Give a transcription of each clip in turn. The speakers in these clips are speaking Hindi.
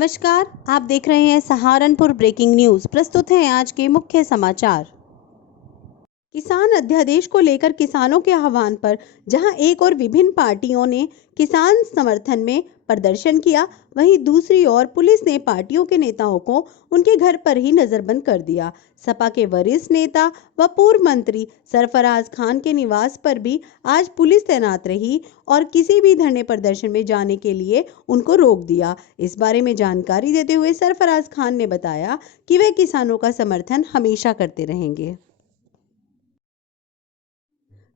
नमस्कार, आप देख रहे हैं सहारनपुर ब्रेकिंग न्यूज। प्रस्तुत हैं आज के मुख्य समाचार। किसान अध्यादेश को लेकर किसानों के आह्वान पर जहां एक और विभिन्न पार्टियों ने किसान समर्थन में प्रदर्शन किया, वहीं दूसरी ओर पुलिस ने पार्टियों के नेताओं को उनके घर पर ही नजरबंद कर दिया। सपा के वरिष्ठ नेता व पूर्व मंत्री सरफराज खान के निवास पर भी आज पुलिस तैनात रही और किसी भी धरने प्रदर्शन में जाने के लिए उनको रोक दिया। इस बारे में जानकारी देते हुए सरफराज खान ने बताया कि वे किसानों का समर्थन हमेशा करते रहेंगे।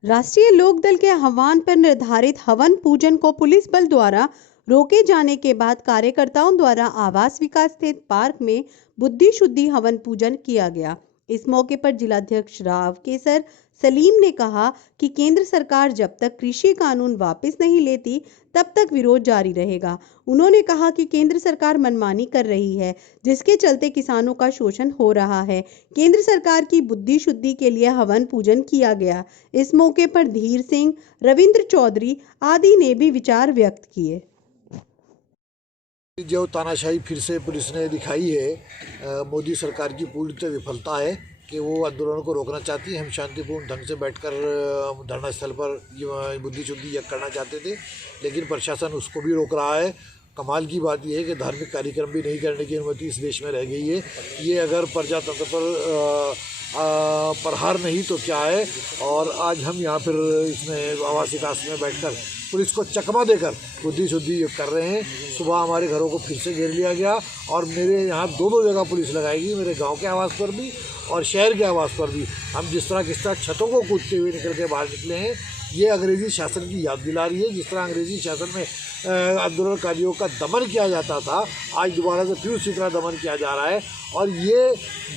राष्ट्रीय लोकदल के आह्वान पर निर्धारित हवन पूजन को पुलिस बल द्वारा रोके जाने के बाद कार्यकर्ताओं द्वारा आवास विकास स्थित पार्क में बुद्धि शुद्धि हवन पूजन किया गया। इस मौके पर जिलाध्यक्ष राव केसर सलीम ने कहा कि केंद्र सरकार जब तक कृषि कानून वापस नहीं लेती तब तक विरोध जारी रहेगा। उन्होंने कहा कि केंद्र सरकार मनमानी कर रही है, जिसके चलते किसानों का शोषण हो रहा है। केंद्र सरकार की बुद्धि शुद्धि के लिए हवन पूजन किया गया। इस मौके पर धीर सिंह, रविंद्र चौधरी आदि ने भी विचार व्यक्त किए। जो तानाशाही फिर से पुलिस ने दिखाई है, मोदी सरकार की पूरी विफलता है कि वो आंदोलन को रोकना चाहती है। हम शांतिपूर्ण ढंग से बैठकर धरना स्थल पर बुद्धि शुद्धि यज्ञ करना चाहते थे, लेकिन प्रशासन उसको भी रोक रहा है। कमाल की बात यह है कि धार्मिक कार्यक्रम भी नहीं करने की अनुमति इस देश में रह गई है। ये अगर प्रजातंत्र पर प्रहार नहीं तो क्या है। और आज हम यहाँ फिर इसमें आवास विकास में बैठकर पुलिस को चकमा देकर बुद्धि शुद्धि कर रहे हैं। सुबह हमारे घरों को फिर से घेर लिया गया और मेरे यहाँ दो जगह पुलिस लगाएगी, मेरे गांव के आवास पर भी और शहर के आवास पर भी। हम जिस तरह छतों को कूदते हुए निकल के बाहर निकले हैं, ये अंग्रेजी शासन की याद दिला रही है। जिस तरह अंग्रेजी शासन में आंदोलनकारियों का दमन किया जाता था, आज दोबारा से फिर उसी तरह दमन किया जा रहा है। और ये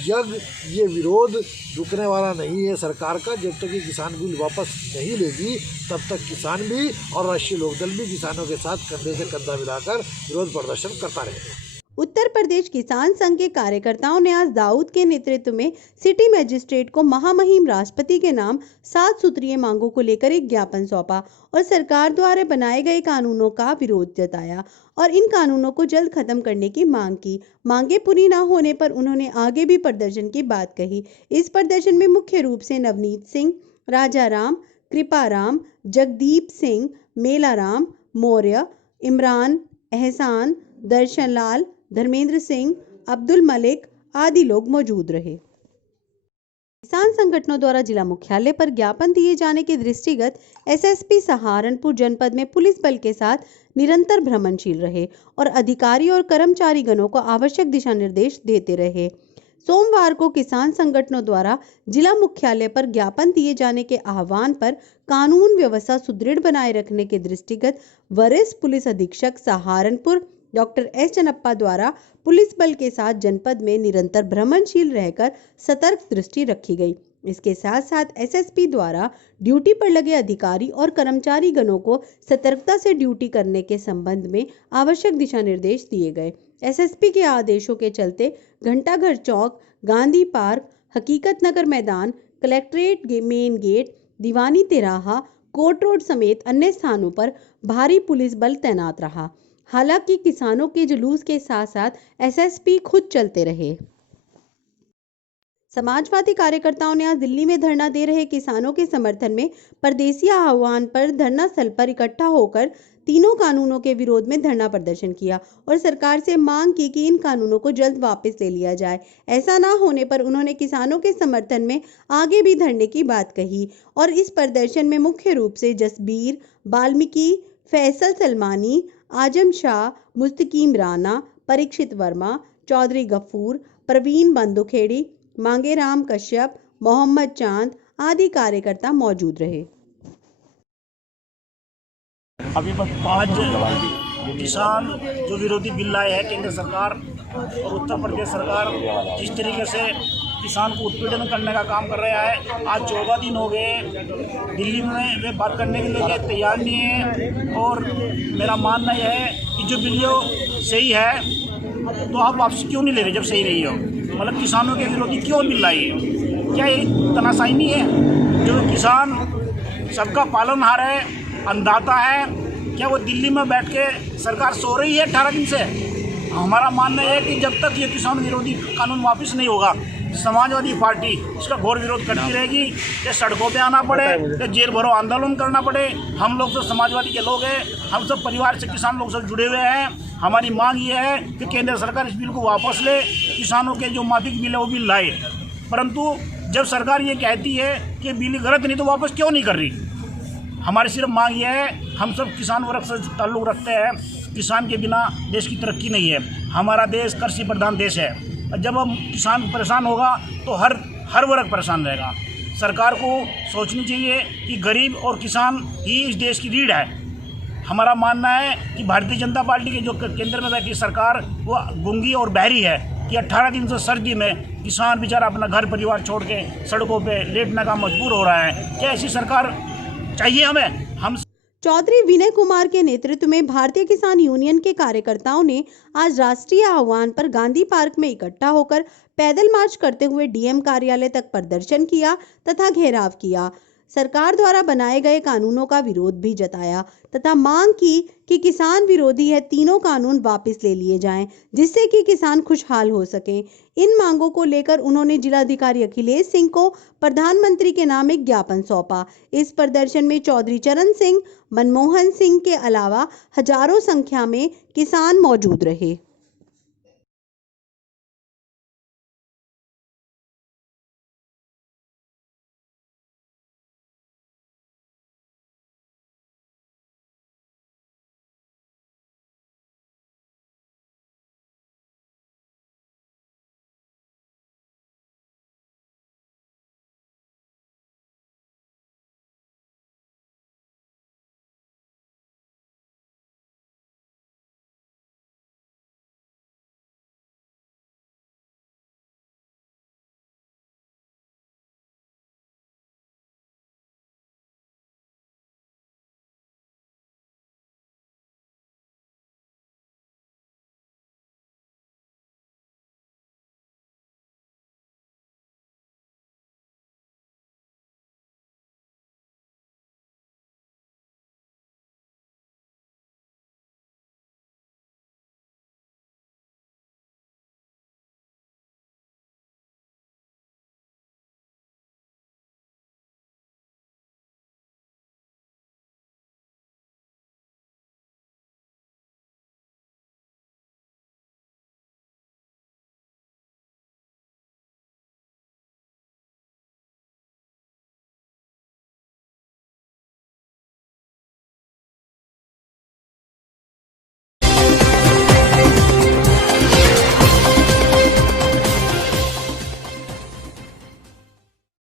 यज्ञ, ये विरोध रुकने वाला नहीं है सरकार का। जब तक ये किसान बिल वापस नहीं लेगी तब तक किसान भी और राष्ट्रीय लोकदल भी किसानों के साथ कंधे से कंधा मिलाकर विरोध प्रदर्शन करता रहेगा। उत्तर प्रदेश किसान संघ के कार्यकर्ताओं ने आज दाऊद के नेतृत्व में सिटी मजिस्ट्रेट को महामहिम राष्ट्रपति के नाम 7 सूत्रीय मांगों को लेकर एक ज्ञापन सौंपा और सरकार द्वारा बनाए गए कानूनों का विरोध जताया और इन कानूनों को जल्द खत्म करने की मांग की। मांगे पूरी न होने पर उन्होंने आगे भी प्रदर्शन की बात कही। इस प्रदर्शन में मुख्य रूप से नवनीत सिंह, राजाराम, कृपाराम, जगदीप सिंह, मेलाराम मौर्य, इमरान, एहसान, दर्शन लाल, धर्मेंद्र सिंह, अब्दुल मलिक आदि लोग मौजूद रहे। किसान संगठनों द्वारा जिला मुख्यालय पर ज्ञापन दिए जाने के दृष्टिगत एसएसपी सहारनपुर जनपद में पुलिस बल के साथ निरंतर भ्रमणशील रहे और अधिकारी और कर्मचारी गणों को आवश्यक दिशा निर्देश देते रहे। सोमवार को किसान संगठनों द्वारा जिला मुख्यालय पर ज्ञापन दिए जाने के आह्वान पर कानून व्यवस्था सुदृढ़ बनाए रखने के दृष्टिगत वरिष्ठ पुलिस अधीक्षक सहारनपुर डॉक्टर एस चन्नप्पा द्वारा पुलिस बल के साथ जनपद में निरंतर भ्रमणशील रहकर सतर्क दृष्टि रखी गई। इसके साथ साथ एसएसपी द्वारा ड्यूटी पर लगे अधिकारी और कर्मचारी गणों को सतर्कता से ड्यूटी करने के संबंध में आवश्यक दिशा निर्देश दिए गए। एसएसपी के आदेशों के चलते घंटाघर चौक, गांधी पार्क, हकीकत नगर मैदान, कलेक्ट्रेट मेन गेट, दीवानी तिराहा, कोर्ट रोड समेत अन्य स्थानों पर भारी पुलिस बल तैनात रहा। हालांकि किसानों के जुलूस के साथ साथ एसएसपी खुद चलते रहे। समाजवादी कार्यकर्ताओं ने आज दिल्ली में धरना दे रहे किसानों के समर्थन में परदेसी आह्वान पर धरना स्थल पर इकट्ठा होकर तीनों कानूनों के विरोध में धरना प्रदर्शन किया और सरकार से मांग की कि इन कानूनों को जल्द वापस ले लिया जाए। ऐसा ना होने पर उन्होंने किसानों के समर्थन में आगे भी धरने की बात कही और इस प्रदर्शन में मुख्य रूप से जसबीर, वाल्मीकि, फैसल सलमानी, आजम शाह, मुस्तकीम राना, परीक्षित वर्मा, चौधरी गफूर, प्रवीण बंदुखेड़ी, मांगेराम कश्यप, मोहम्मद चांद आदि कार्यकर्ता मौजूद रहे। अभी आज किसान जो विरोधी बिल लाए है केंद्र सरकार और उत्तर प्रदेश सरकार जिस तरीके से किसान को उत्पीड़न करने का काम कर रहा है, आज 14 दिन हो गए दिल्ली में वे बात करने के लिए तैयार नहीं है। और मेरा मानना यह है कि जो बिल सही है तो आप वापसी क्यों नहीं ले रहे जब सही नहीं हो। मतलब किसानों के विरोधी क्यों बिल लाई है? क्या ये तनाशाही नहीं है? जो किसान सबका पालनहार है, अन्नदाता है, क्या वो दिल्ली में बैठ के सरकार सो रही है 18 दिन से? हमारा मानना है कि जब तक ये किसान विरोधी कानून वापस नहीं होगा, समाजवादी पार्टी इसका घोर विरोध करती रहेगी। या सड़कों पे आना पड़े या जेल भरो आंदोलन करना पड़े, हम लोग तो समाजवादी के लोग हैं, हम सब परिवार से किसान लोग सब जुड़े हुए हैं। हमारी मांग ये है कि केंद्र सरकार इस बिल को वापस ले, किसानों के जो माफिक बिल है वो बिल लाए। परंतु जब सरकार ये कहती है कि बिल गलत नहीं तो वापस क्यों नहीं कर रही? हमारी सिर्फ मांग ये है, हम सब किसान वर्ग से ताल्लुक़ रखते हैं, किसान के बिना देश की तरक्की नहीं है। हमारा देश कृषि प्रधान देश है, जब हम किसान परेशान होगा तो हर वर्ग परेशान रहेगा। सरकार को सोचनी चाहिए कि गरीब और किसान ही इस देश की रीढ़ है। हमारा मानना है कि भारतीय जनता पार्टी के जो केंद्र में बैठी सरकार वो गूंगी और बहरी है कि 18 दिन से सर्दी में किसान बेचारा अपना घर परिवार छोड़ के सड़कों पे लेटने का मजबूर हो रहा है। क्या ऐसी सरकार चाहिए हमें? हम चौधरी विनय कुमार के नेतृत्व में भारतीय किसान यूनियन के कार्यकर्ताओं ने आज राष्ट्रीय आह्वान पर गांधी पार्क में इकट्ठा होकर पैदल मार्च करते हुए डीएम कार्यालय तक प्रदर्शन किया तथा घेराव किया। सरकार द्वारा बनाए गए कानूनों का विरोध भी जताया तथा मांग की कि किसान विरोधी है तीनों कानून वापस ले लिए जाएं, जिससे कि किसान खुशहाल हो सकें। इन मांगों को लेकर उन्होंने जिलाधिकारी अखिलेश सिंह को प्रधानमंत्री के नाम एक ज्ञापन सौंपा। इस प्रदर्शन में चौधरी चरण सिंह, मनमोहन सिंह के अलावा हजारों संख्या में किसान मौजूद रहे।